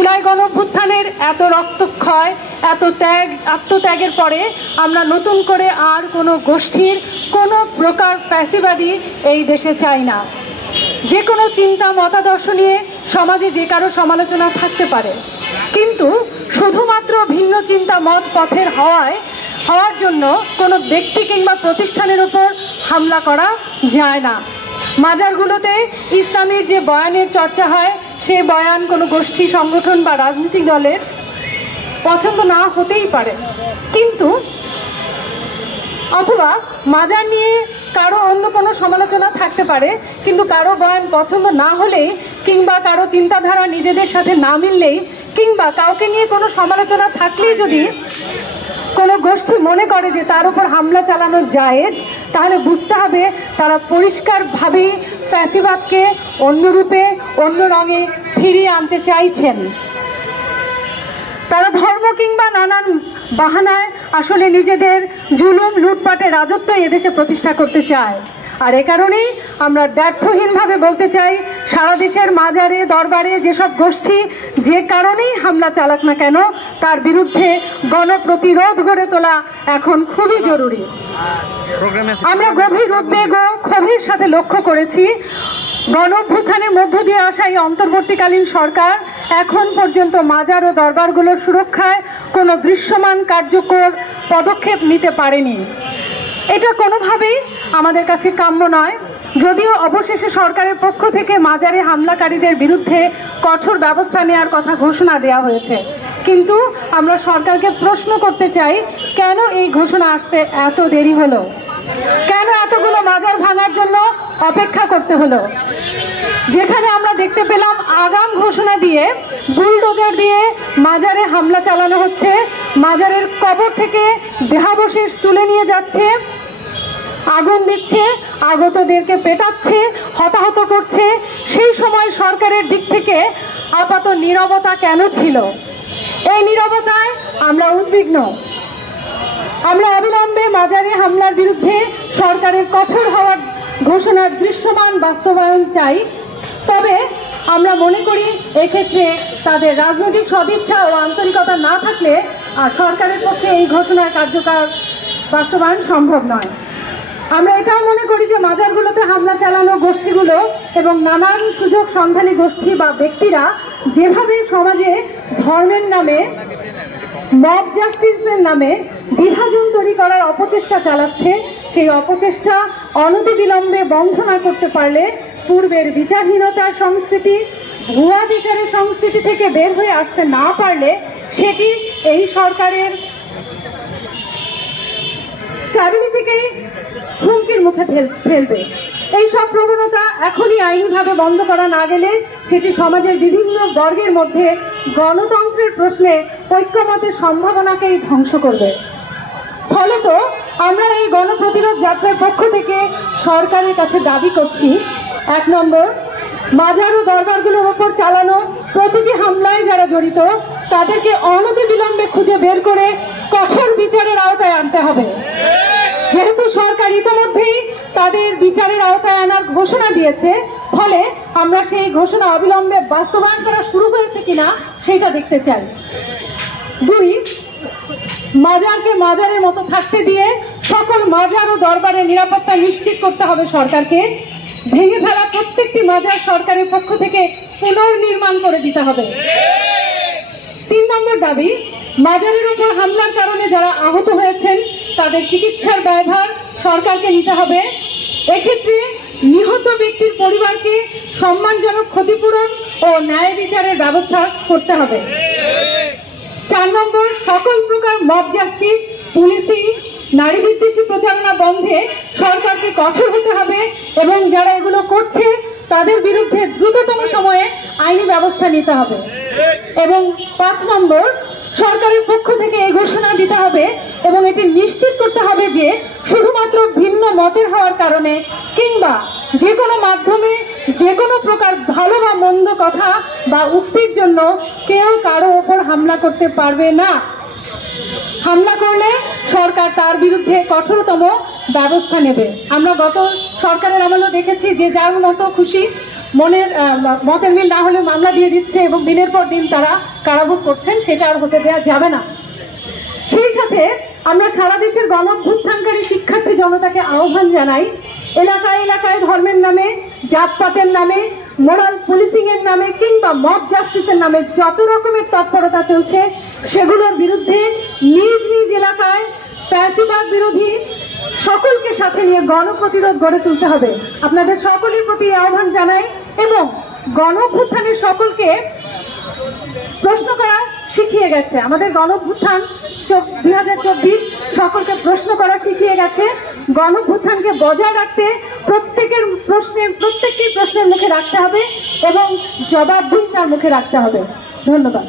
জুলাই গণঅভ্যুত্থানের এত রক্তক্ষয়, এত আত্মত্যাগের পরে আমরা নতুন করে আর কোনো গোষ্ঠীর কোনো প্রকার ফ্যাসিবাদী এই দেশে চাই না। যে কোনো চিন্তা মতাদর্শ নিয়ে সমাজে যে কারো সমালোচনা থাকতে পারে, কিন্তু শুধুমাত্র ভিন্ন চিন্তা মত পথের হওয়ার জন্য কোনো ব্যক্তি কিংবা প্রতিষ্ঠানের উপর হামলা করা যায় না। মাজারগুলোতে ইসলামের যে বয়ানের চর্চা হয়, সেই বয়ান কোনো গোষ্ঠী, সংগঠন বা রাজনৈতিক দলের পছন্দ না হতেই পারে, কিন্তু অথবা মাজার নিয়ে কারো অন্য কোনো সমালোচনা থাকতে পারে, কিন্তু কারো বয়ান পছন্দ না হলেই কিংবা কারো চিন্তাধারা নিজেদের সাথে না মিললেই কিংবা কাউকে নিয়ে কোনো সমালোচনা থাকলেই যদি কোনো গোষ্ঠী মনে করে যে তার উপর হামলা চালানো জায়েজ, তাহলে বুঝতে হবে তারা পরিষ্কারভাবেই ফ্যাসিবাদকে অন্য রূপে, অন্য রঙে ফিরিয়ে আনতে চাইছেন। তারা ধর্ম কিংবা নানান বাহানায় আসলে নিজেদের জুলুম, লুটপাটে রাজত্ব এদেশে প্রতিষ্ঠা করতে চায়। আর এ কারণেই আমরা দ্ব্যর্থহীনভাবে বলতে চাই, সারা দেশের মাজারে, দরবারে যেসব গোষ্ঠী যে কারণেই হামলা চালাক না কেন, তার বিরুদ্ধে গণপ্রতিরোধ গড়ে তোলা এখন খুবই জরুরি। আমরা গভীর উদ্বেগ ও ক্ষোভের সাথে লক্ষ্য করেছি, গণঅভ্যুত্থানের মধ্য দিয়ে আসা এই অন্তর্বর্তীকালীন সরকার এখন পর্যন্ত মাজার ও দরবারগুলোর সুরক্ষায় কোনো দৃশ্যমান কার্যকর পদক্ষেপ নিতে পারেনি। এটা কোনোভাবেই আমাদের কাছে কাম্য নয়। যদিও অবশেষে সরকারের পক্ষ থেকে মাজারে হামলাকারীদের বিরুদ্ধে কঠোর ব্যবস্থা নেওয়ার কথা ঘোষণা দেওয়া হয়েছে, কিন্তু আমরা সরকারকে প্রশ্ন করতে চাই, কেন এই ঘোষণা আসতে এত দেরি হলো? কেন এতগুলো মাজার ভাঙার জন্য অপেক্ষা করতে হলো? যেখানে আমরা দেখতে পেলাম আগাম ঘোষণা দিয়ে বুলডোজার দিয়ে মাজারে হামলা চালানো হচ্ছে, মাজারের কবর থেকে দেহাবশেষ তুলে নিয়ে যাচ্ছে, আগুন দিচ্ছে, আগতদেরকে পেটাচ্ছে, হতাহত করছে, সেই সময় সরকারের দিক থেকে আপাত নীরবতা কেন ছিল? এই নীরবতায় আমরা উদ্বিগ্ন। আমরা অবিলম্বে মাজারে হামলার বিরুদ্ধে সরকারের কঠোর হওয়ার ঘোষণার দৃশ্যমান বাস্তবায়ন চাই। তবে আমরা মনে করি এক্ষেত্রে তাদের রাজনৈতিক সদিচ্ছা ও আন্তরিকতা না থাকলে সরকারের পক্ষে এই ঘোষণার কার্যকর বাস্তবায়ন সম্ভব নয়। আমরা এটাও মনে করি যে মাজারগুলোতে হামলা চালানো গোষ্ঠীগুলো এবং নানান সুযোগ সন্ধানী গোষ্ঠী বা ব্যক্তিরা যেভাবে সমাজে ধর্মের নামে, মব জাস্টিসের নামে বিভাজন তৈরি করার অপচেষ্টা চালাচ্ছে, সেই অপচেষ্টা অনতিবিলম্বে বন্ধ না করতে পারলে পূর্বের বিচারহীনতার সংস্কৃতি, ভুয়া বিচারের সংস্কৃতি থেকে বের হয়ে আসতে না পারলে সেটি এই সরকারের স্ট্যাবিলিটিকেই হুমকির মুখে ফেলবে। এই সব প্রবণতা এখনই আইনিভাবে বন্ধ করা না গেলে সেটি সমাজের বিভিন্ন বর্গের মধ্যে গণতন্ত্রের প্রশ্নে ঐক্যমতের সম্ভাবনাকেই ধ্বংস করবে। ফলত আমরা এই গণপ্রতিরোধ যাত্রার পক্ষ থেকে সরকারের কাছে দাবি করছি, 1 নম্বর, মাজার ও দরবারগুলোর ওপর চালানো প্রতিটি হামলায় যারা জড়িত তাদেরকে অনতিবিলম্বে খুঁজে বের করে কঠোর বিচারের আওতায় আনতে হবে। যেহেতু সরকার ইতিমধ্যেই তাদের বিচারের আওতায় আনার ঘোষণা দিয়েছে, ফলে আমরা সেই ঘোষণা অবিলম্বে বাস্তবায়ন করা শুরু হয়েছে কিনা সেটা দেখতে চাই। 2, মাজারকে মাজারের মতো থাকতে দিয়ে সকল মাজার ও দরবারের নিরাপত্তা নিশ্চিত করতে হবে সরকারকে। ভেঙে ফেলা প্রত্যেকটি মাজার সরকারের পক্ষ থেকে পুনর্নির্মাণ করে দিতে হবে। 3 নম্বর দাবি, মাজারের উপর হামলার কারণে যারা আহত হয়েছেন তাদের চিকিৎসার ব্যয়ভার সরকারকে নিতে হবে। এক্ষেত্রে নিহত ব্যক্তির পরিবারকে সম্মানজনক ক্ষতিপূরণ ও ন্যায় বিচারের ব্যবস্থা করতে হবে। 4 নম্বর, সকল প্রকার মব জাস্টিস, পুলিশিং, নারী বিদ্বেষী প্রচারণা বন্ধে সরকারকে কঠোর হতে হবে এবং যারা এগুলো করছে তাদের বিরুদ্ধে দ্রুততম সময়ে আইনি ব্যবস্থা নিতে হবে। এবং 5 নম্বর, সরকারের পক্ষ থেকে এই ঘোষণা দিতে হবে এবং এটি নিশ্চিত করতে হবে যে শুধুমাত্র ভিন্ন মতের হওয়ার কারণে কিংবা যে কোনো মাধ্যমে যে কোনো প্রকার ভালো বা মন্দ কথা বা উক্তির জন্য কেউ কারো ওপর হামলা করতে পারবে না। হামলা করলে সরকার তার বিরুদ্ধে কঠোরতম ব্যবস্থা নেবে। আমরা গত সরকারের আমলে দেখেছি যে যার মতো খুশি মতের মিল না হলে মামলা দিয়ে দিচ্ছে এবং দিনের পর দিন তারা কারাভোগ করছেন, সেটা আর হতে দেওয়া যাবে না। সেই সাথে আমরা সারা দেশের গণঅভ্যুত্থানকারী শিক্ষার্থী জনতাকে আহ্বান জানাই, এলাকায় এলাকায় ধর্মের নামে, জাতপাতের নামে, মোরাল পুলিশিং এর নামে কিংবা মব জাস্টিসের নামে যত রকমের তৎপরতা চলছে সেগুলোর বিরুদ্ধে নিজ নিজ এলাকায় ফ্যাসিবাদ বিরোধী সকলকে সাথে নিয়ে গণপ্রতিরোধ গড়ে তুলতে হবে। আপনাদের সকলের প্রতি আহ্বান জানাই এবং গণঅভ্যুত্থানের সকলকে প্রশ্ন করা শিখিয়ে গেছে। আমাদের গণঅভ্যুত্থান 2024 সকলকে প্রশ্ন করা শিখিয়ে গেছে। গণঅভ্যুত্থানকে বজায় রাখতে প্রত্যেকটি প্রশ্নের মুখে রাখতে হবে এবং জবাবদিহিতার মুখে রাখতে হবে। ধন্যবাদ।